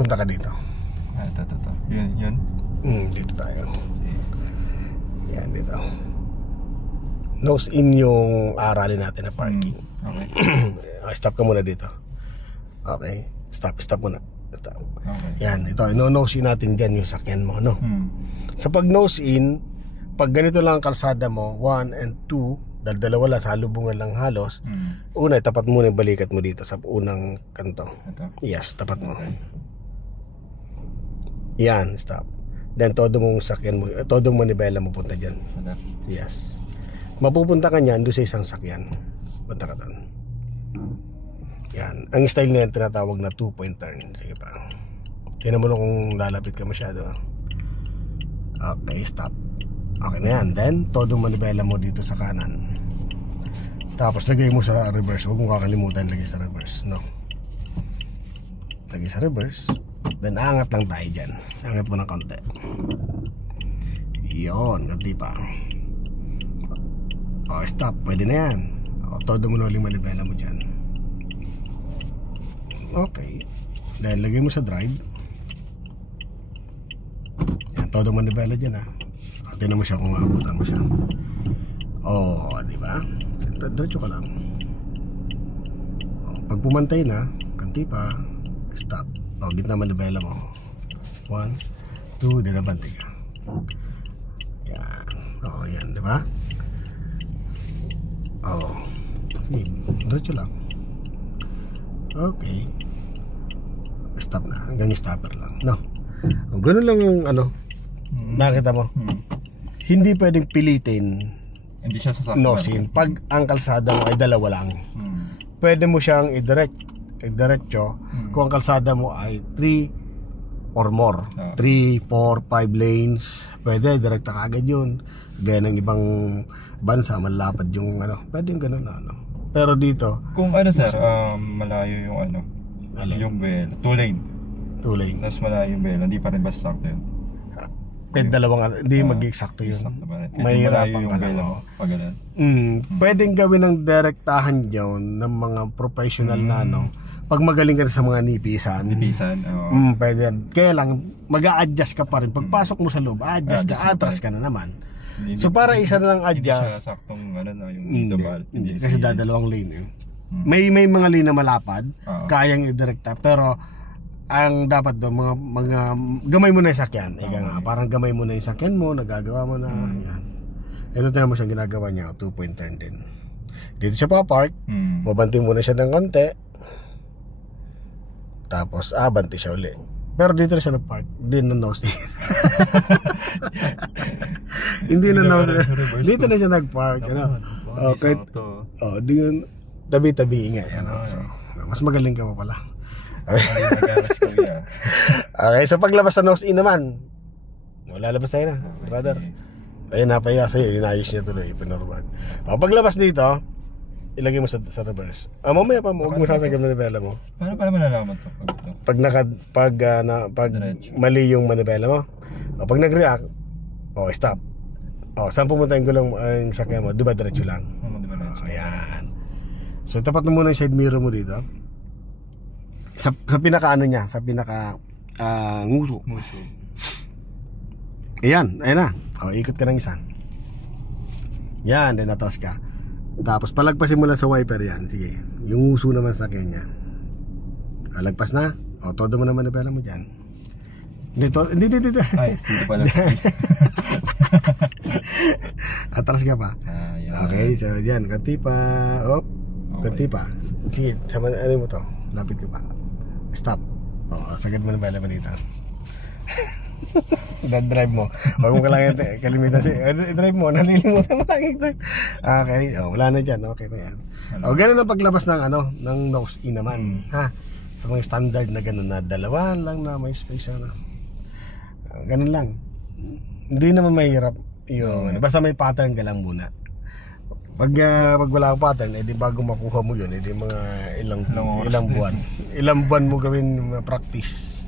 punta ka dito. Ito. Yun. Dito tayo. Yan, dito. Nose in yung aralin natin na parking. Okay. Stop ka muna dito. Okay. Stop muna. Stop. Okay. Yan, ito. No-nose in natin dyan yung sakyan mo, no? Sa pag nose in, pag ganito lang ang kalsada mo, 1 and 2, dalawa lang, sa halubungan lang halos. Una, tapat muna yung balikat mo dito sa unang kanto. Ito. Yes, tapat mo. Okay. Yan, stop. Then todo mong sakyan mo, todo mong manibela mo punta dyan. Yes. Mapupunta ka niyan doon sa isang sakyan. Punta ka doon. Yan. Ang style ngayon tinatawag na 2-point turn. Sige pa. Tingnan mo lang kung lalapit ka masyado. Okay, stop. Okay na yan. Then, todo manibela mo dito sa kanan. Tapos lagay mo sa reverse. Huwag mo kakalimutan lagay sa reverse. No. Lagay sa reverse. Then, angat lang tayo dyan. Angat mo ng konti. Yun, ganti pa. O, stop. Pwede na yan. O, todo mo na uling manibela mo dyan. Okay. Dahil lagay mo sa drive. Yan, todo manibela dyan ha. O, tinan mo siya kung aabutan mo siya. O, diba? Diretso ka lang. O, pag pumantay na, ganti pa. Stop. O, gitna manibela mo. 1, 2, dinabante ka. Yan. O, yan, diba? O, sige, diretso lang. Okay. Stop na, hanggang stopper lang. No. O, ganun lang yung ano. Nakita mo? Hindi pwedeng pilitin. Hindi siya sasakyan. Nosin. Pag ang kalsada mo ay dalawa lang. Pwede mo siyang i-diretso kung ang kalsada mo ay 3 or more. 3, 4, 5 lanes. Pwede, direkta ka agad yun. Gaya ng ibang bansa, malapad yung ano. Pwede yung ganun na ano. Pero dito, kung ano sir, malayo yung ano, yung bell, 2 lane. 2 lane. Tapos malayo yung bell, hindi pa rin ba sakto yun? Pwede dalawang, hindi mag-eksakto yun. Mahirapan ka lang. Pwedeng gawin ng direktahan yun ng mga professional na ano. Pag magaling ka sa mga nipisan, pwede yan. Kaya lang, mag-a-adjust ka pa rin. Pagpasok mo sa loob, adjust ka, atras ka na naman. So para isa na lang adjust. Hindi siya saktong ano na yung dito ba? Hindi, kasi dadalawang lane yun. May mga lane na malapad, kayang i-direkta, pero ang dapat doon mga gamay mo na yung sakyan. Parang gamay mo na yung sakyan mo, nagagawa mo na yan. Ito na mo siyang ginagawa niya, 2-point turn din. Dito siya pa-park, mabanting mo na siya ng konti. Tapos banti siya uli. Pero dito na siya nag-park, hindi na nose. Hindi na nose. Dito na siya nag-park, ano. Okay. Di tabi-tabi nga yan. So, mas magaling ka pa pala. Okay, so paglabas sa nose in naman, lalabas tayo na, brother. Ayun, napaya sa'yo, inayos niya tuloy, pinormal. Paglabas dito, ilagay mo sa reverse. Mamaya pa mo, huwag mo sasagam na nibela mo. Paano malalaman to? Pag mali yung manibela mo, pag nag-react, stop. Saan pumunta yung gulong ang sakyan mo? Diba diretso lang? Ayan. So tapat mo muna yung side mirror mo dito. Sa pinaka ano niya, sa pinaka nguso. Ayan na. Ikot ka ng isa. Yan, then atas ka. Tapos palagpasin mo lang sa wiper yan. Sige, yung nguso naman sa kanya. Lagpas na. Todo mo naman na pala mo dyan. Dito. Ay, dito pala. Atras ka pa. Okay, so yan, ganti pa. Ganti pa. Sige, ano mo to? Lapit ka pa. Stop. Sagad mo na pala dito. drive mo. Huwag mo ka lang kalimitan drive mo, nalilimutan mo lang i-drive. Okay, wala na dyan. Okay na yan. Ganun ang paglabas ng ng nose in naman. Ha? Sa mga standard na ganun na dalawa lang na may space na. Ganun lang. Hindi naman mahirap yung basta may pattern ka lang muna. Pag wala kang pattern, edi bago makuha mo yun, edi mga ilang buwan mo gawin practice.